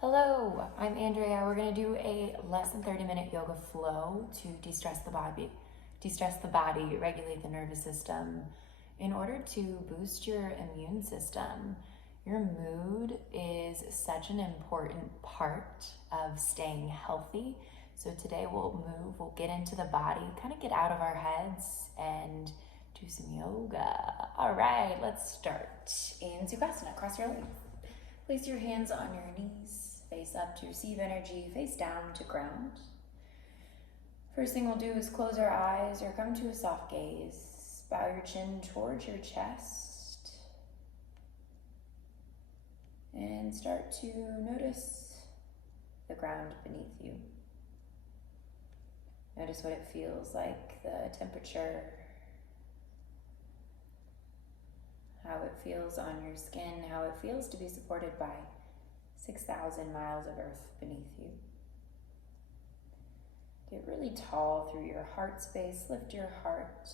Hello, I'm Andrea. We're going to do a less than 30-minute yoga flow to de-stress the body, regulate the nervous system in order to boost your immune system. Your mood is such an important part of staying healthy. So today we'll get into the body, kind of get out of our heads and do some yoga. All right, let's start. In Sukhasana, cross your legs. Place your hands on your knees, face up to receive energy, face down to ground. First thing we'll do is close our eyes or come to a soft gaze. Bow your chin towards your chest. And start to notice the ground beneath you. Notice what it feels like, the temperature, how it feels on your skin, how it feels to be supported by 6,000 miles of earth beneath you. Get really tall through your heart space, lift your heart.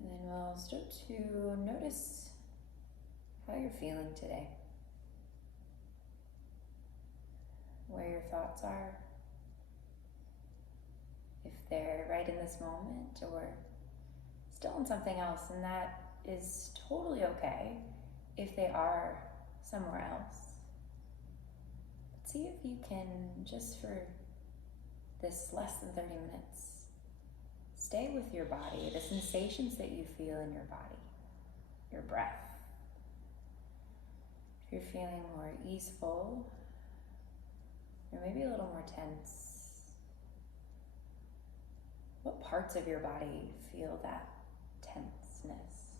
And then we'll start to notice how you're feeling today. Where your thoughts are. If they're right in this moment or still in something else, and that is totally okay if they are somewhere else. But see if you can, just for this less than 30 minutes, stay with your body, the sensations that you feel in your body, your breath. If you're feeling more easeful, or maybe a little more tense, what parts of your body feel that tenseness?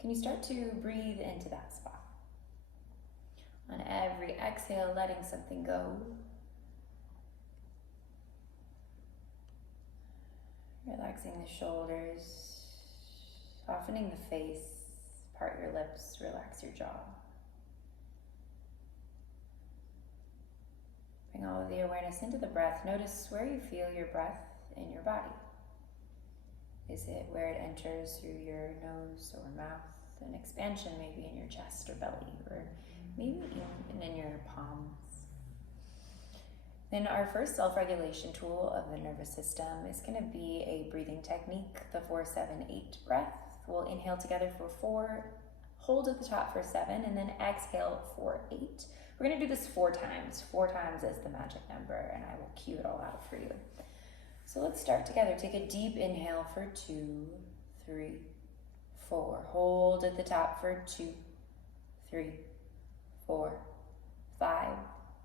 Can you start to breathe into that spot? On every exhale, letting something go. Relaxing the shoulders, softening the face, part your lips, relax your jaw. Bring all of the awareness into the breath. Notice where you feel your breath in your body. Is it where it enters through your nose or mouth? An expansion maybe in your chest or belly, or maybe even in your palms. Then our first self-regulation tool of the nervous system is going to be a breathing technique, the 4-7-8 breath. We'll inhale together for 4, hold at the top for 7, and then exhale for 8. We're going to do this 4 times. 4 times is the magic number, and I will cue it all out for you. So let's start together. Take a deep inhale for 2, 3, 4. Hold at the top for 2, 3, 4, 5,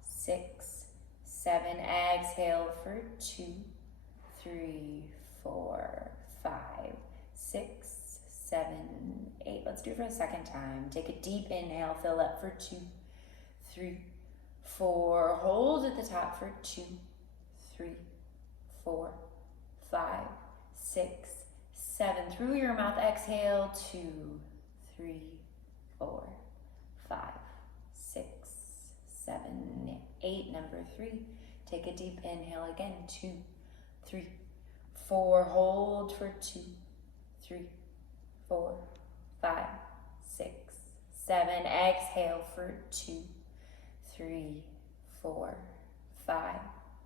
6, 7. Exhale for 2, 3, 4, 5, 6, 7, 8. Let's do it for a second time. Take a deep inhale, fill up for 2, 3, 4. Hold at the top for 2, 3, 4, 5, 6, 7. Through your mouth, exhale, 2, 3, 4, 5, 6, 7, 8. Number 3. Take a deep inhale again. 2, 3, 4. Hold for 2, 3, 4, 5, 6, 7. Exhale for 2, 3, 4, 5,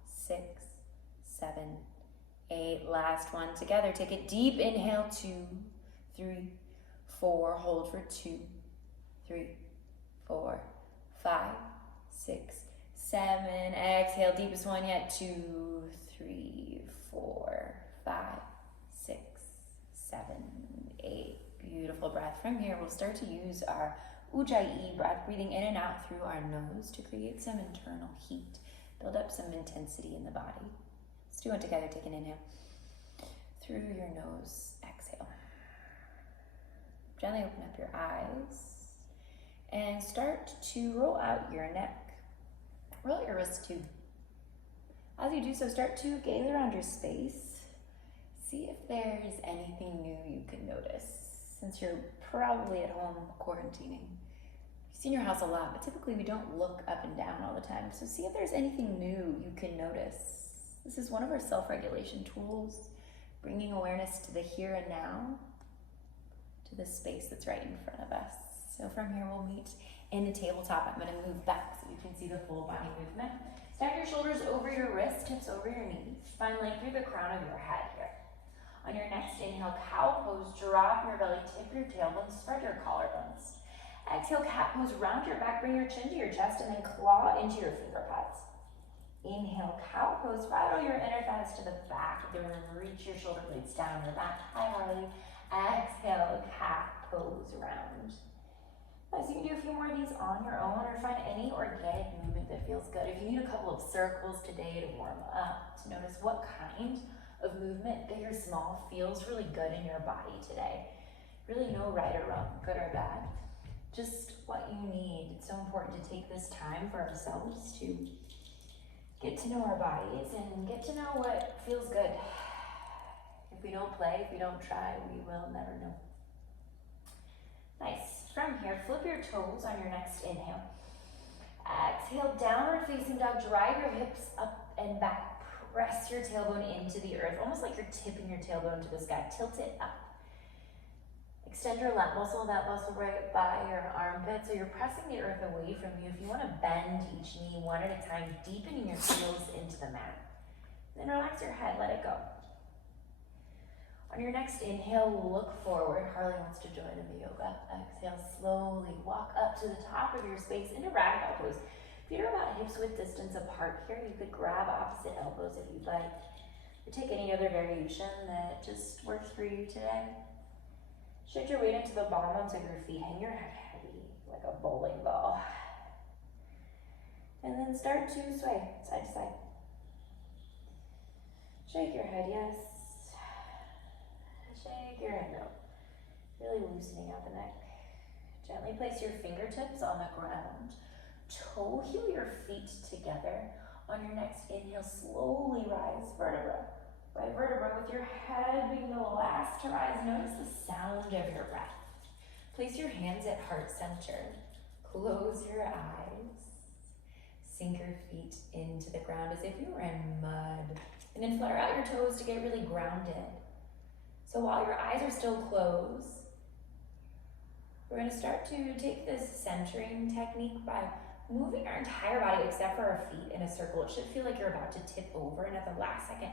6, 7, 8. Last one together. Take a deep inhale. 2, 3, 4. Hold for 2, 3, 4, 5, 6, 7. Exhale, deepest one yet. 2, 3, 4, 5, 6, 7, 8. Beautiful breath. From here, we'll start to use our Ujjayi breath, breathing in and out through our nose to create some internal heat, build up some intensity in the body. Let's do one together. Take an inhale. Through your nose, exhale. Gently open up your eyes and start to roll out your neck. Roll out your wrists too. As you do so, start to gaze around your space. See if there's anything new you can notice. Since you're probably at home quarantining, you've seen your house a lot, but typically we don't look up and down all the time. So see if there's anything new you can notice. This is one of our self-regulation tools, bringing awareness to the here and now, to the space that's right in front of us. So from here we'll meet In the tabletop, I'm gonna move back so you can see the full body movement. Stack your shoulders over your wrists, hips over your knees. Find length through the crown of your head here. On your next inhale, cow pose, drop your belly, tip your tailbone, spread your collarbones. Exhale, cat pose, round your back, bring your chin to your chest, and then claw into your finger pads. Inhale, cow pose, throttle your inner thighs to the back of the room, reach your shoulder blades down your back. Hi, Harley. Exhale, cat pose, round. So you can do a few more of these on your own or find any organic movement that feels good. If you need a couple of circles today to warm up, to notice what kind of movement, big or small, feels really good in your body today. Really no right or wrong, good or bad. Just what you need. It's so important to take this time for ourselves to get to know our bodies and get to know what feels good. If we don't play, if we don't try, we will never know. Nice. From here, flip your toes on your next inhale. Exhale, downward facing dog. Drive your hips up and back. Press your tailbone into the earth, almost like you're tipping your tailbone to the sky. Tilt it up. Extend your lat muscle, that muscle right by your armpit, so you're pressing the earth away from you. If you want to bend each knee one at a time, deepening your heels into the mat. Then relax your head, let it go. On your next inhale, look forward. Harley wants to join in the yoga. Exhale, slowly walk up to the top of your space into ragdoll pose. Feet are about hips width distance apart here. You could grab opposite elbows if you'd like. Or take any other variation that just works for you today. Shift your weight into the bottoms of your feet. Hang your head heavy like a bowling ball. And then start to sway side to side. Shake your head, yes. Shake your head, no. Really loosening out the neck. Gently place your fingertips on the ground. Toe heel your feet together. On your next inhale, slowly rise vertebra by vertebra with your head being the last to rise. Notice the sound of your breath. Place your hands at heart center. Close your eyes. Sink your feet into the ground as if you were in mud. And then flutter out your toes to get really grounded. So while your eyes are still closed, we're going to start to take this centering technique by moving our entire body except for our feet in a circle. It should feel like you're about to tip over, and at the last second,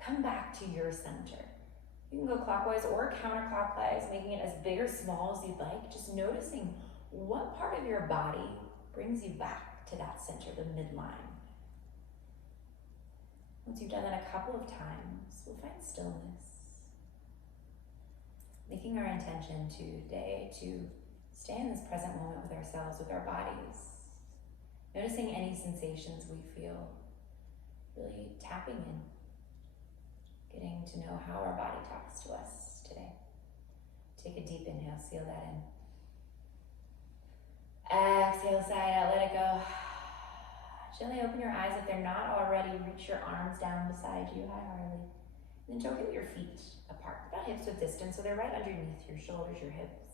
come back to your center. You can go clockwise or counterclockwise, making it as big or small as you'd like, just noticing what part of your body brings you back to that center, the midline. Once you've done that a couple of times, we'll find stillness. Making our intention today to stay in this present moment with ourselves, with our bodies. Noticing any sensations we feel, really tapping in. Getting to know how our body talks to us today. Take a deep inhale, seal that in. Exhale, sigh it out, let it go. Gently open your eyes if they're not already. Reach your arms down beside you. Hi, Harley. And then toe heel your feet apart, about hips width distance, so they're right underneath your shoulders, your hips.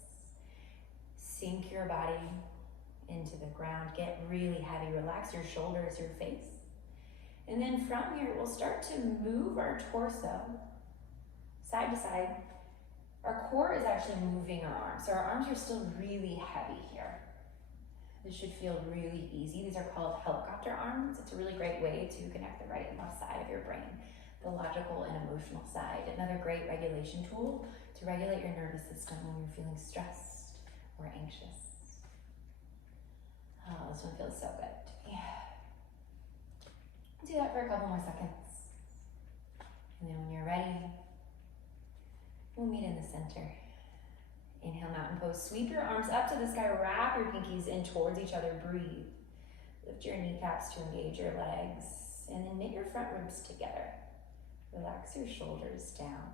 Sink your body into the ground. Get really heavy. Relax your shoulders, your face. And then from here, we'll start to move our torso side to side. Our core is actually moving our arms. So our arms are still really heavy here. This should feel really easy. These are called helicopter arms. It's a really great way to connect the right and left side of your brain, the logical and emotional side. Another great regulation tool to regulate your nervous system when you're feeling stressed or anxious. Oh, this one feels so good to me. Do that for a couple more seconds. And then when you're ready, we'll meet in the center. Inhale, mountain pose. Sweep your arms up to the sky. Wrap your pinkies in towards each other. Breathe. Lift your kneecaps to engage your legs. And then knit your front ribs together. Relax your shoulders down.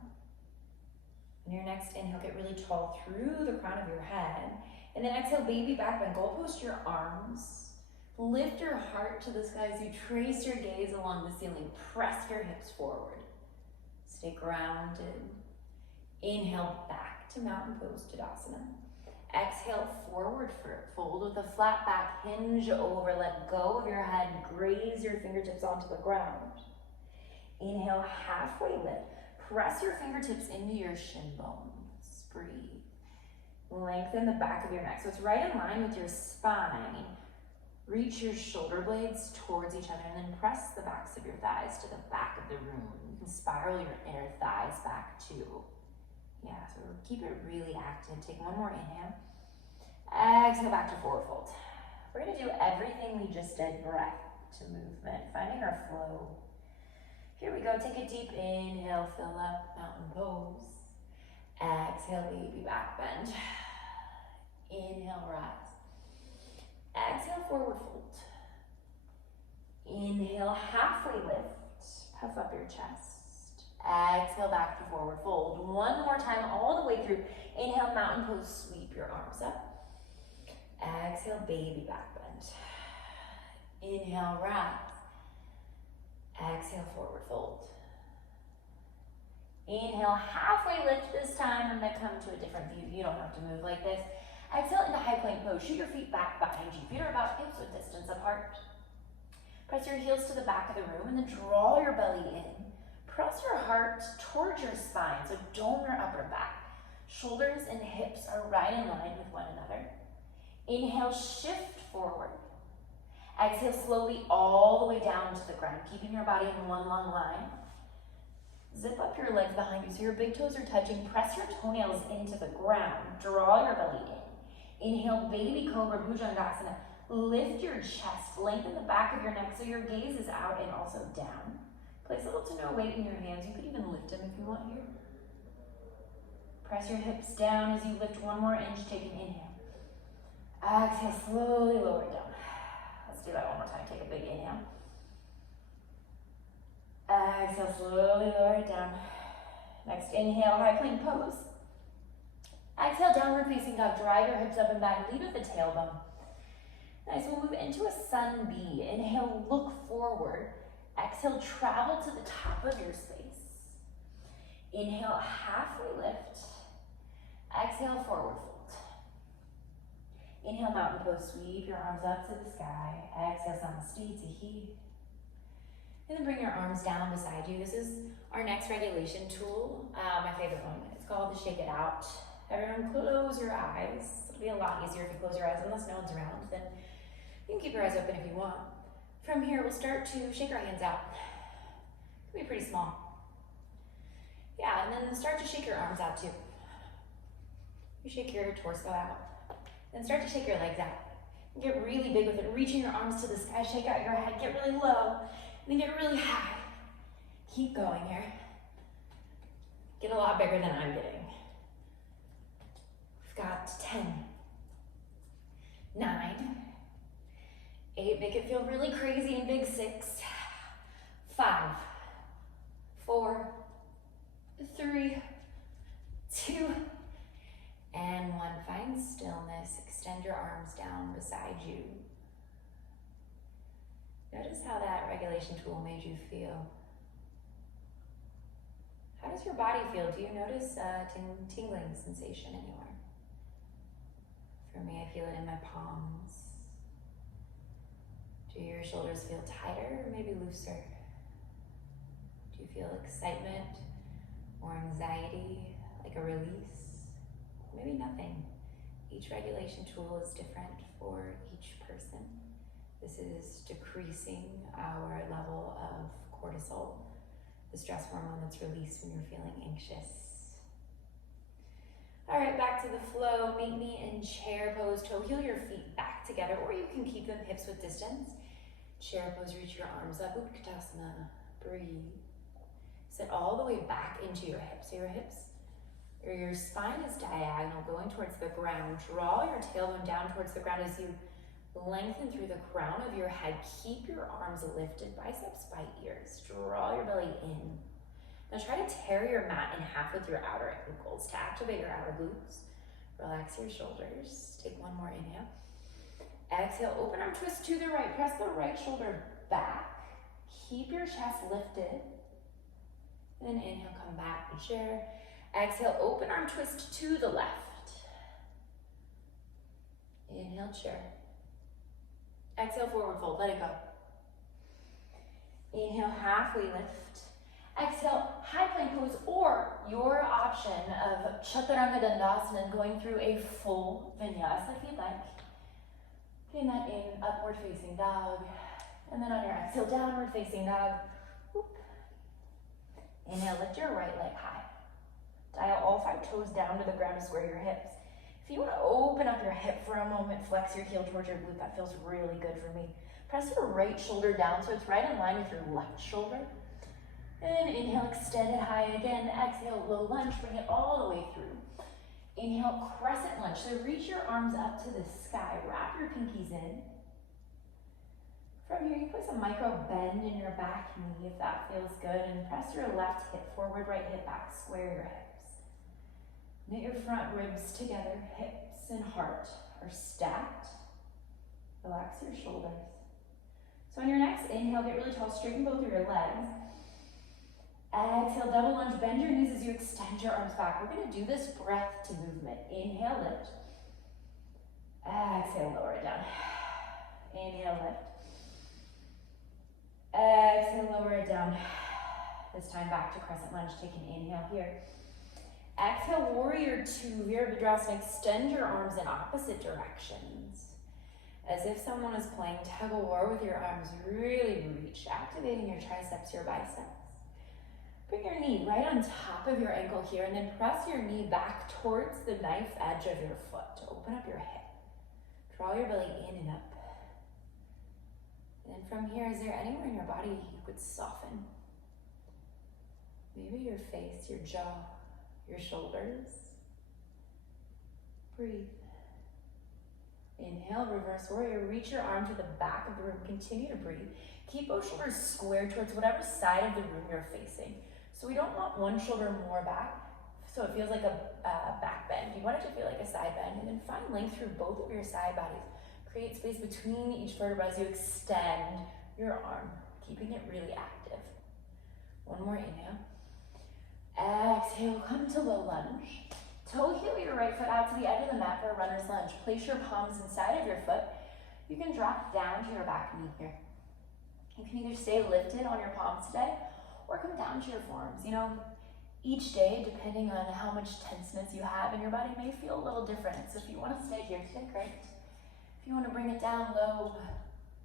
On your next inhale, get really tall through the crown of your head. And then exhale, baby back bend. Goalpost your arms. Lift your heart to the sky as you trace your gaze along the ceiling. Press your hips forward. Stay grounded. Inhale, back to mountain pose, Tadasana. Exhale, forward fold with a flat back. Hinge over, let go of your head. Graze your fingertips onto the ground. Inhale, halfway lift. Press your fingertips into your shin bones. Breathe. Lengthen the back of your neck. So it's right in line with your spine. Reach your shoulder blades towards each other and then press the backs of your thighs to the back of the room. You can spiral your inner thighs back too. Yeah, so keep it really active. Take one more inhale. Exhale back to forward fold. We're gonna do everything we just did, breath to movement, finding our flow. Here we go, take a deep inhale, fill up, mountain pose. Exhale, baby back bend. Inhale, rise. Exhale, forward fold. Inhale, halfway lift, puff up your chest. Exhale, back to forward fold. One more time, all the way through. Inhale, mountain pose, sweep your arms up. Exhale, baby back bend. Inhale, rise. Exhale, forward fold. Inhale, halfway lift this time. I'm gonna come to a different view. You don't have to move like this. Exhale into high plank pose. Shoot your feet back behind you. Feet are about hips width distance apart. Press your heels to the back of the room and then draw your belly in. Press your heart towards your spine, so dome your upper back. Shoulders and hips are right in line with one another. Inhale, shift forward. Exhale slowly all the way down to the ground, keeping your body in one long line. Zip up your legs behind you so your big toes are touching. Press your toenails into the ground. Draw your belly in. Inhale, baby cobra, bhujangasana. Lift your chest, lengthen the back of your neck so your gaze is out and also down. Place little to no weight in your hands. You could even lift them if you want here. Press your hips down as you lift one more inch. Take an inhale. Exhale, slowly lower it down. Let's do that one more time. Take a big inhale. Exhale, slowly lower it down. Next inhale, high plank pose. Exhale, downward facing dog. Drive your hips up and back. Lead with the tailbone. Nice, we'll move into a sun B. Inhale, look forward. Exhale, travel to the top of your space. Inhale, halfway lift. Exhale, forward fold. Inhale, mountain pose. Sweep your arms up to the sky. Exhale, samasti, tahi. And then bring your arms down beside you. This is our next regulation tool, my favorite one. It's called the Shake It Out. Everyone close your eyes. It'll be a lot easier if you close your eyes unless no one's around. Then you can keep your eyes open if you want. From here, we'll start to shake our hands out. It can be pretty small. Yeah, and then start to shake your arms out too. You shake your torso out. Then start to shake your legs out. Get really big with it, reaching your arms to the sky, shake out your head, get really low. Then get really high. Keep going here. Get a lot bigger than I'm getting. We've got 10, 9, 8, make it feel really crazy and big, 6, 5, 4, 3, 2, and 1. Find stillness. Extend your arms down beside you. Notice how that regulation tool made you feel. How does your body feel? Do you notice a tingling sensation anywhere? For me, I feel it in my palms. Do your shoulders feel tighter or maybe looser? Do you feel excitement or anxiety, like a release? Maybe nothing. Each regulation tool is different for each person. This is decreasing our level of cortisol, the stress hormone that's released when you're feeling anxious. All right, back to the flow. Meet me in chair pose. Toe heel your feet back together, or you can keep them hips width distance. Chair pose, reach your arms up. Utkatasana. Breathe. Sit all the way back into your hips. So your spine is diagonal, going towards the ground. Draw your tailbone down towards the ground as you lengthen through the crown of your head. Keep your arms lifted, biceps by ears. Draw your belly in. Now try to tear your mat in half with your outer ankles to activate your outer glutes. Relax your shoulders. Take one more inhale. Exhale, open arm twist to the right. Press the right shoulder back. Keep your chest lifted. And then inhale, come back to chair. Exhale, open arm twist to the left. Inhale, chair. Exhale, forward fold, let it go. Inhale, halfway lift. Exhale, high plank pose, or your option of Chaturanga Dandasana, going through a full vinyasa if you'd like. Getting that in, upward facing dog. And then on your exhale, downward facing dog. Whoop. Inhale, lift your right leg high. Dial all 5 toes down to the ground to square your hips. If you want to open up your hip for a moment, flex your heel towards your glute. That feels really good for me. Press your right shoulder down so it's right in line with your left shoulder. And inhale, extend it high again. Exhale, low lunge, bring it all the way through. Inhale, crescent lunge. So reach your arms up to the sky. Wrap your pinkies in. From here, you place a micro bend in your back knee if that feels good. And press your left hip forward, right hip back. Square your hips. Knit your front ribs together. Hips and heart are stacked. Relax your shoulders. So on your next inhale, get really tall. Straighten both of your legs. Exhale, double lunge, bend your knees as you extend your arms back. We're going to do this breath to movement. Inhale, lift. Exhale, lower it down. Inhale, lift. Exhale, lower it down. This time back to crescent lunge. Take an inhale here. Exhale, warrior 2, Virabhadrasana. Extend your arms in opposite directions. As if someone is playing tug of war with your arms. Really reach, activating your triceps, your biceps. Bring your knee right on top of your ankle here, and then press your knee back towards the knife edge of your foot to open up your hip. Draw your belly in and up. And then from here, is there anywhere in your body you would soften? Maybe your face, your jaw, your shoulders. Breathe. Inhale, reverse warrior. Reach your arm to the back of the room. Continue to breathe. Keep both shoulders square towards whatever side of the room you're facing. So we don't want one shoulder more back, so it feels like a back bend. You want it to feel like a side bend, and then find length through both of your side bodies. Create space between each vertebra as you extend your arm, keeping it really active. One more inhale. Exhale, come to low lunge. Toe heel your right foot out to the edge of the mat for a runner's lunge. Place your palms inside of your foot. You can drop down to your back knee here. You can either stay lifted on your palms today or come down to your forearms. You know, each day, depending on how much tenseness you have in your body, may feel a little different. So if you want to stay here today, great. If you want to bring it down low,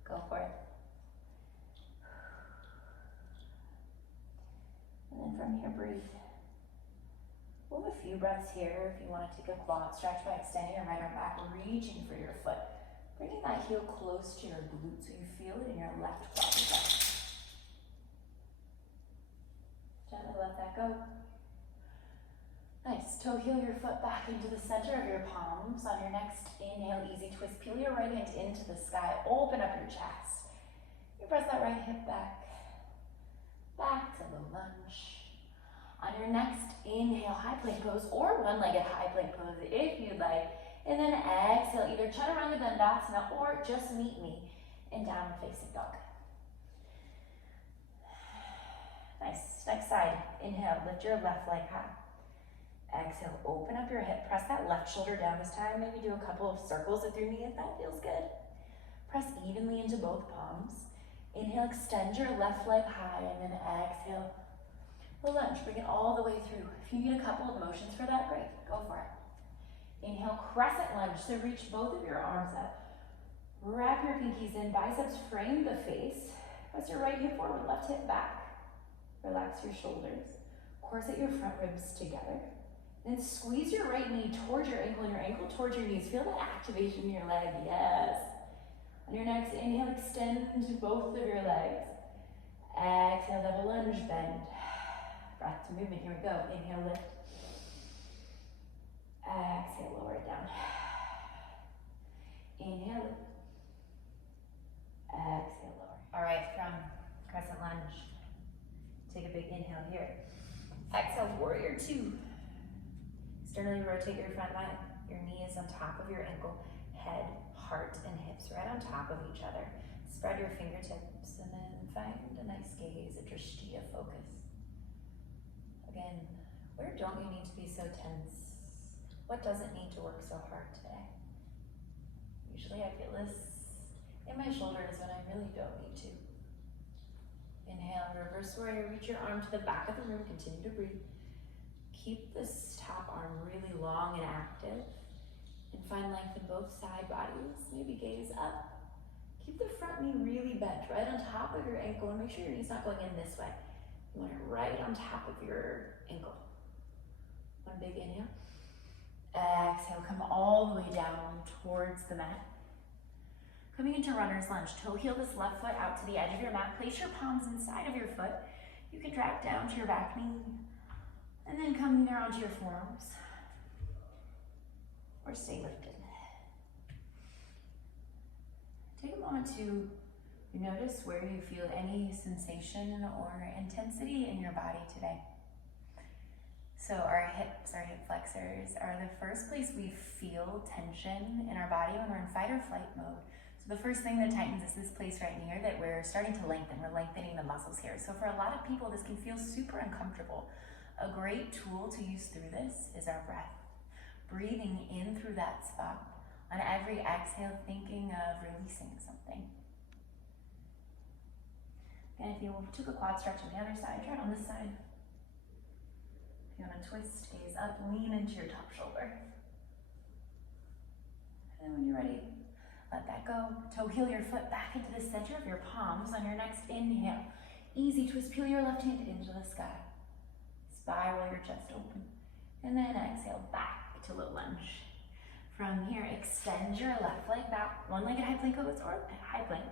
go for it. And then from here, breathe. We'll have a few breaths here if you want to take a quad stretch by extending your right arm back, reaching for your foot. Bringing that heel close to your glute so you feel it in your left quadricep. Gently let that go. Nice. Toe heel your foot back into the center of your palms. On your next inhale, easy twist. Peel your right hand into the sky. Open up your chest. You press that right hip back. Back to low lunge. On your next inhale, high plank pose or one-legged high plank pose if you'd like. And then exhale, either Chaturanga Dandasana or just meet me in downward facing dog. Nice. Next side. Inhale, lift your left leg high. Exhale, open up your hip. Press that left shoulder down this time. Maybe do a couple of circles with your knee if that feels good. Press evenly into both palms. Inhale, extend your left leg high, and then exhale, the lunge. Bring it all the way through. If you need a couple of motions for that, great. Go for it. Inhale, crescent lunge. So reach both of your arms up. Wrap your pinkies in. Biceps frame the face. Press your right hip forward, left hip back. Relax your shoulders. Corset your front ribs together. Then squeeze your right knee towards your ankle and your ankle towards your knees. Feel that activation in your leg. Yes. On your next inhale, extend both of your legs. Exhale, double lunge, bend. Breath to movement. Here we go. Inhale, lift. Exhale, lower it down. Inhale, lift. Exhale, lower. All right, from crescent lunge, take a big inhale here. Exhale, warrior 2. Externally rotate your front leg. Your knee is on top of your ankle. Head, heart, and hips right on top of each other. Spread your fingertips and then find a nice gaze, a drishtiya focus. Again, where don't you need to be so tense? What doesn't need to work so hard today? Usually I feel this in my shoulders when I really don't need to. Inhale, reverse warrior, reach your arm to the back of the room, continue to breathe. Keep this top arm really long and active, and find length in both side bodies. Maybe gaze up. Keep the front knee really bent, right on top of your ankle, and make sure your knee's not going in this way. You want it right on top of your ankle. One big inhale. Exhale, come all the way down towards the mat. Coming into runner's lunge, toe heel this left foot out to the edge of your mat. Place your palms inside of your foot. You can drag down to your back knee, and then come there onto your forearms, or stay lifted. Take a moment to notice where you feel any sensation or intensity in your body today. So our hips, our hip flexors are the first place we feel tension in our body when we're in fight or flight mode. So the first thing that tightens is this place right here that we're starting to lengthen. We're lengthening the muscles here. So for a lot of people, this can feel super uncomfortable. A great tool to use through this is our breath. Breathing in through that spot. On every exhale, thinking of releasing something. And if you took a quad stretch on the other side, try it on this side. If you want to twist, gaze up, lean into your top shoulder. And then when you're ready, let that go. Toe heel your foot back into the center of your palms on your next inhale. Easy twist, peel your left hand into the sky. Spiral your chest open. And then exhale back to low lunge. From here, extend your left leg back. One-legged high plank pose or high plank.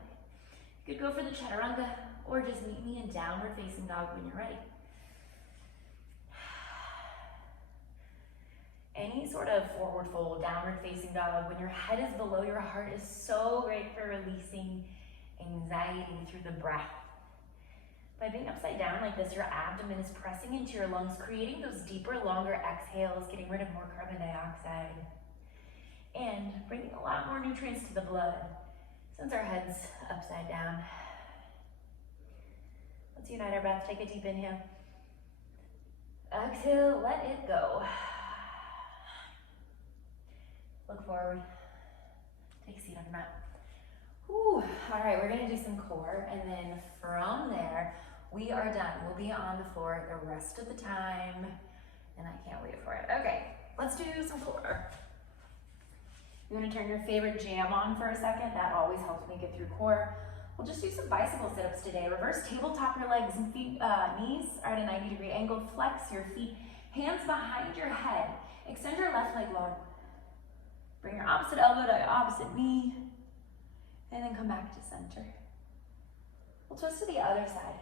You could go for the chaturanga or just meet me in downward facing dog when you're ready. Any sort of forward fold, downward facing dog, when your head is below your heart is so great for releasing anxiety through the breath. By being upside down like this, your abdomen is pressing into your lungs, creating those deeper, longer exhales, getting rid of more carbon dioxide, and bringing a lot more nutrients to the blood since our head's upside down. Let's unite our breath. Take a deep inhale. Exhale, let it go. Look forward. Take a seat on the mat. Whew. All right, we're gonna do some core, and then from there, we are done. We'll be on the floor the rest of the time, and I can't wait for it. Okay, let's do some core. You wanna turn your favorite jam on for a second? That always helps me get through core. We'll just do some bicycle sit-ups today. Reverse tabletop your legs and feet, knees are at a 90-degree angle. Flex your feet, hands behind your head. Extend your left leg long. Bring your opposite elbow to your opposite knee, and then come back to center. We'll twist to the other side.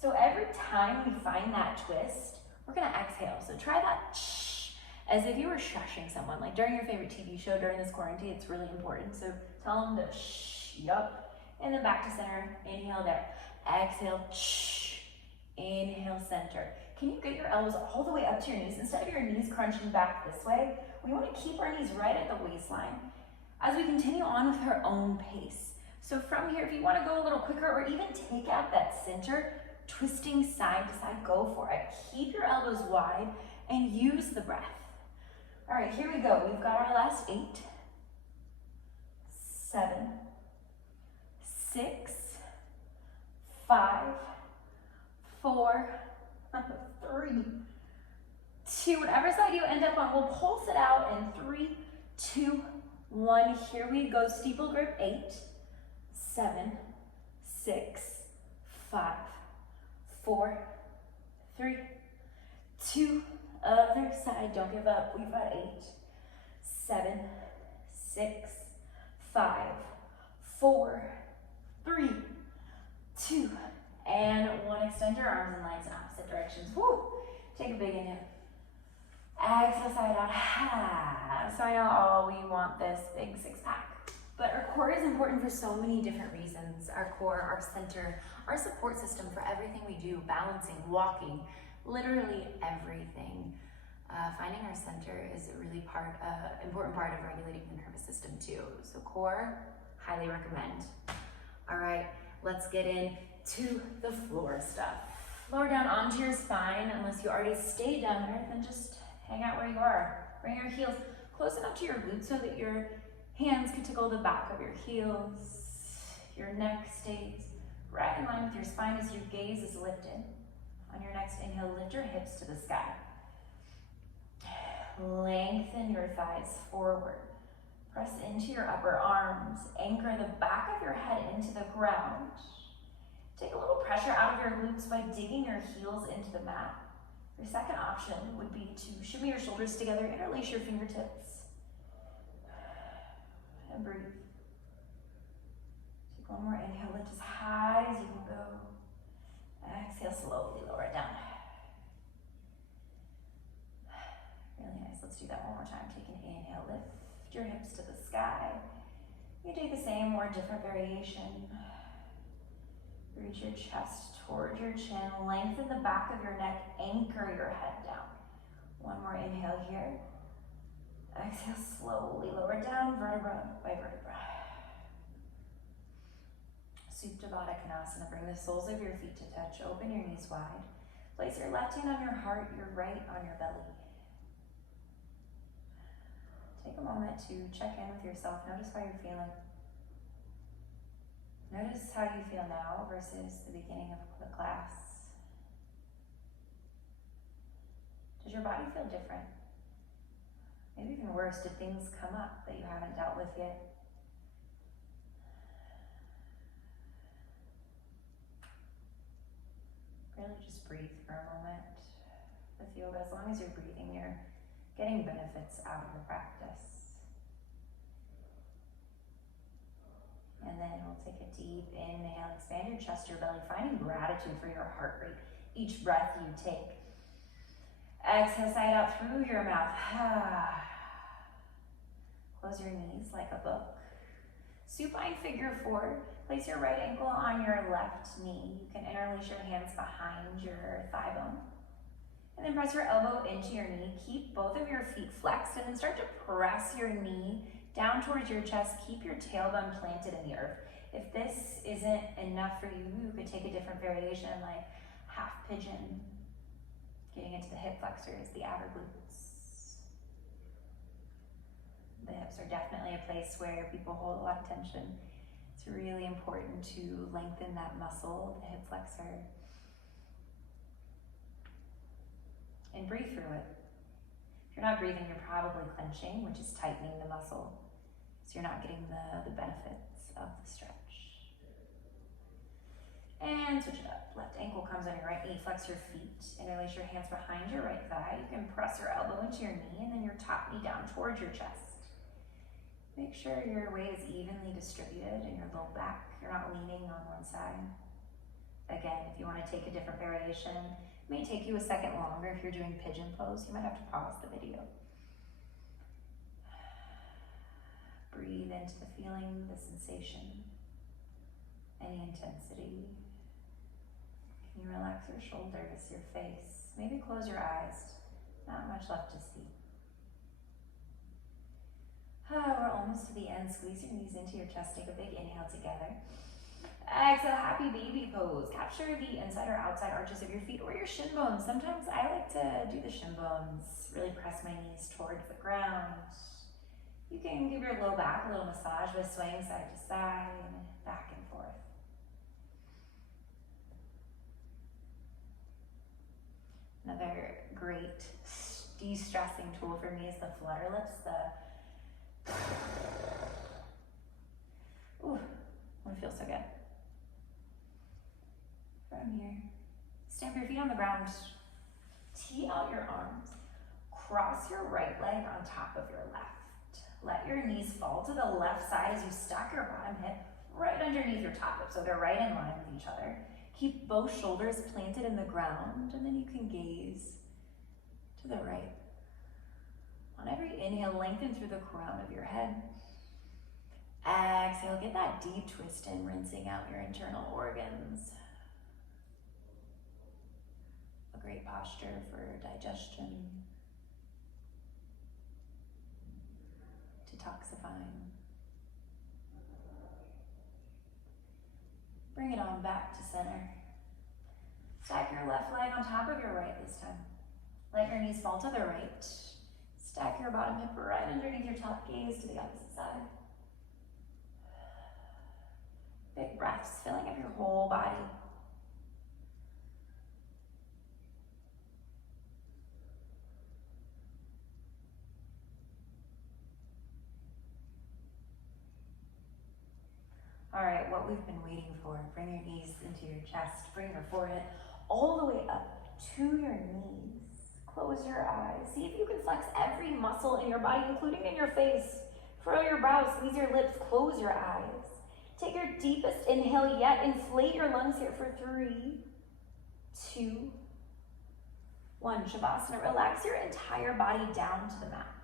So every time we find that twist, we're gonna exhale. So try that shh, as if you were shushing someone, like during your favorite TV show during this quarantine. It's really important. So tell them to shh, yup. And then back to center, inhale there. Exhale, shh, inhale, center. Can you get your elbows all the way up to your knees? Instead of your knees crunching back this way, we want to keep our knees right at the waistline as we continue on with our own pace. So from here, if you want to go a little quicker or even take out that center, twisting side to side, go for it. Keep your elbows wide and use the breath. All right, here we go. We've got our last 8, 7, 6, 5, 4, 3, 2, whatever side you end up on, we'll pulse it out in 3, 2, 1. Here we go. Steeple grip. 8, 7, 6, 5, 4, 3, 2. Other side. Don't give up. We've got 8, 7, 6, 5, 4, 3, 2, and 1. Extend your arms and legs in opposite directions. Woo! Take a big inhale. Exhale, side out. So I know all we want this big 6-pack. But our core is important for so many different reasons. Our core, our center, our support system for everything we do, balancing, walking, literally everything. Finding our center is a really important part of regulating the nervous system too. So core, highly recommend. All right, let's get into the floor stuff. Lower down onto your spine. Unless you already stayed down there, then just hang out where you are. Bring your heels close enough to your glutes so that your hands can tickle the back of your heels. Your neck stays right in line with your spine as your gaze is lifted. On your next inhale, lift your hips to the sky. Lengthen your thighs forward. Press into your upper arms. Anchor the back of your head into the ground. Take a little pressure out of your glutes by digging your heels into the mat. Your second option would be to shimmy your shoulders together, interlace your fingertips, and breathe. Take one more inhale, lift as high as you can go. Exhale, slowly lower it down. Really nice, let's do that one more time. Take an inhale, lift your hips to the sky. You do the same or different variation. Reach your chest toward your chin, lengthen the back of your neck, anchor your head down. One more inhale here. Exhale, slowly lower down, vertebra by vertebra. Supta Baddha Konasana, bring the soles of your feet to touch, open your knees wide. Place your left hand on your heart, your right on your belly. Take a moment to check in with yourself, notice how you're feeling. Notice how you feel now versus the beginning of the class. Does your body feel different? Maybe even worse, did things come up that you haven't dealt with yet? Really just breathe for a moment with yoga. As long as you're breathing, you're getting benefits out of the practice. And then we'll take a deep inhale, expand your chest, your belly, finding gratitude for your heart rate each breath you take. Exhale, sigh it out through your mouth. Close your knees like a book. Supine figure four. Place your right ankle on your left knee. You can interlace your hands behind your thigh bone. And then press your elbow into your knee. Keep both of your feet flexed and then start to press your knee down towards your chest. Keep your tailbone planted in the earth. If this isn't enough for you, you could take a different variation like half pigeon, getting into the hip flexors, the outer glutes. The hips are definitely a place where people hold a lot of tension. It's really important to lengthen that muscle, the hip flexor, and breathe through it. If you're not breathing, you're probably clenching, which is tightening the muscle. So you're not getting the benefits of the stretch. And switch it up. Left ankle comes on your right knee. Flex your feet. Interlace your hands behind your right thigh. You can press your elbow into your knee and then your top knee down towards your chest. Make sure your weight is evenly distributed in your low back. You're not leaning on one side. Again, if you want to take a different variation, it may take you a second longer. If you're doing pigeon pose, you might have to pause the video. Breathe into the feeling, the sensation, any intensity. Can you relax your shoulders, your face? Maybe close your eyes. Not much left to see. We're almost to the end. Squeeze your knees into your chest. Take a big inhale together. Exhale, happy baby pose. Capture the inside or outside arches of your feet or your shin bones. Sometimes I like to do the shin bones. Really press my knees towards the ground. You can give your low back a little massage by swaying side to side, back and forth. Another great de-stressing tool for me is the flutter lips. Ooh, one feels so good. From here, stamp your feet on the ground. Tee out your arms. Cross your right leg on top of your left. Let your knees fall to the left side as you stack your bottom hip right underneath your top hip, so they're right in line with each other. Keep both shoulders planted in the ground, and then you can gaze to the right. On every inhale, lengthen through the crown of your head. Exhale, get that deep twist in, rinsing out your internal organs. A great posture for digestion, detoxifying. Bring it on back to center. Stack your left leg on top of your right this time. Let your knees fall to the right. Stack your bottom hip right underneath your top, gaze to the opposite side. Big breath relax, filling up your whole body. All right, what we've been waiting for. Bring your knees into your chest, bring your forehead all the way up to your knees. Close your eyes. See if you can flex every muscle in your body, including in your face. Furrow your brow, squeeze your lips, close your eyes. Take your deepest inhale yet. Inflate your lungs here for 3, 2, 1. Shavasana. Relax your entire body down to the mat.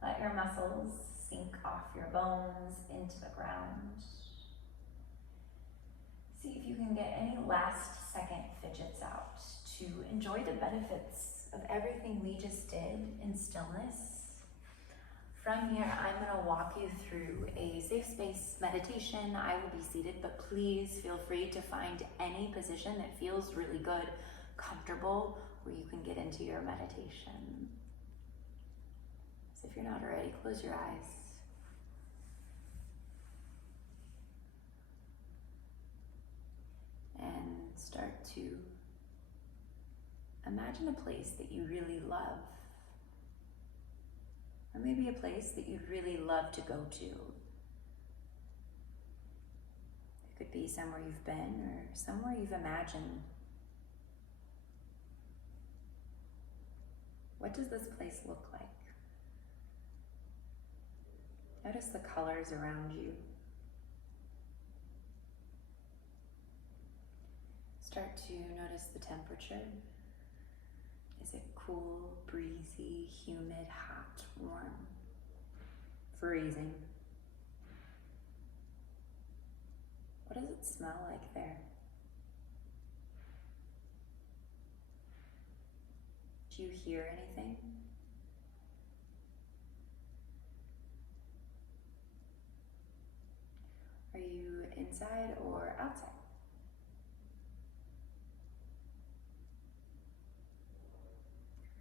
Let your muscles sink off your bones into the ground. See if you can get any last second fidgets out to enjoy the benefits of everything we just did in stillness. From here, I'm going to walk you through a safe space meditation. I will be seated, but please feel free to find any position that feels really good, comfortable, where you can get into your meditation. So if you're not already, close your eyes. And start to imagine a place that you really love. Or maybe a place that you'd really love to go to. It could be somewhere you've been or somewhere you've imagined. What does this place look like? Notice the colors around you. Start to notice the temperature. Is it cool, breezy, humid, hot, warm, freezing? What does it smell like there? Do you hear anything? Are you inside or outside?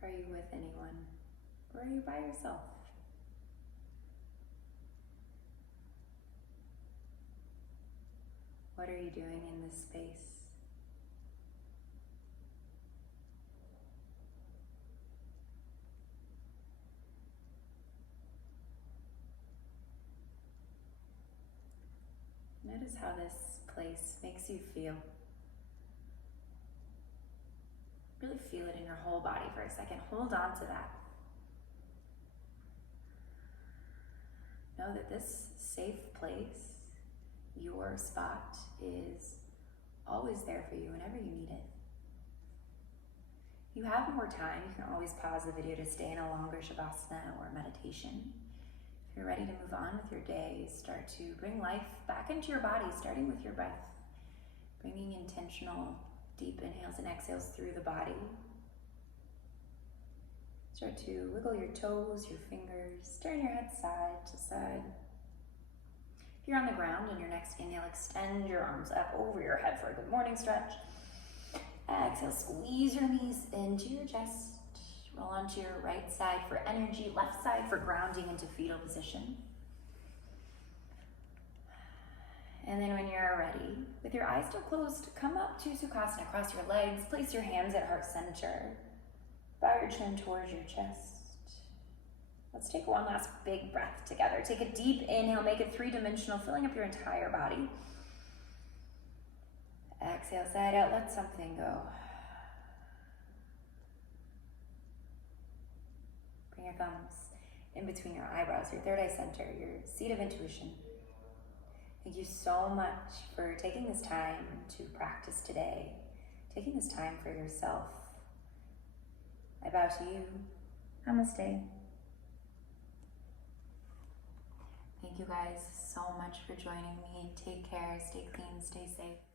Are you with anyone? Or are you by yourself? What are you doing in this space? Notice how this place makes you feel. Really feel it in your whole body for a second. Hold on to that. Know that this safe place, your spot, is always there for you whenever you need it. If you have more time, you can always pause the video to stay in a longer Shavasana or meditation. If you're ready to move on with your day, start to bring life back into your body, starting with your breath. Bringing intentional deep inhales and exhales through the body. Start to wiggle your toes, your fingers, turn your head side to side. If you're on the ground on your next inhale, extend your arms up over your head for a good morning stretch. Exhale, squeeze your knees into your chest. Roll onto your right side for energy, left side for grounding into fetal position. And then when you're ready, with your eyes still closed, come up to Sukhasana, cross your legs, place your hands at heart center. Bow your chin towards your chest. Let's take one last big breath together. Take a deep inhale, make it 3-dimensional, filling up your entire body. Exhale, side out, let something go. Bring your thumbs in between your eyebrows, your third eye center, your seat of intuition. Thank you so much for taking this time to practice today, taking this time for yourself. I bow to you. Namaste. Thank you guys so much for joining me. Take care, stay clean, stay safe.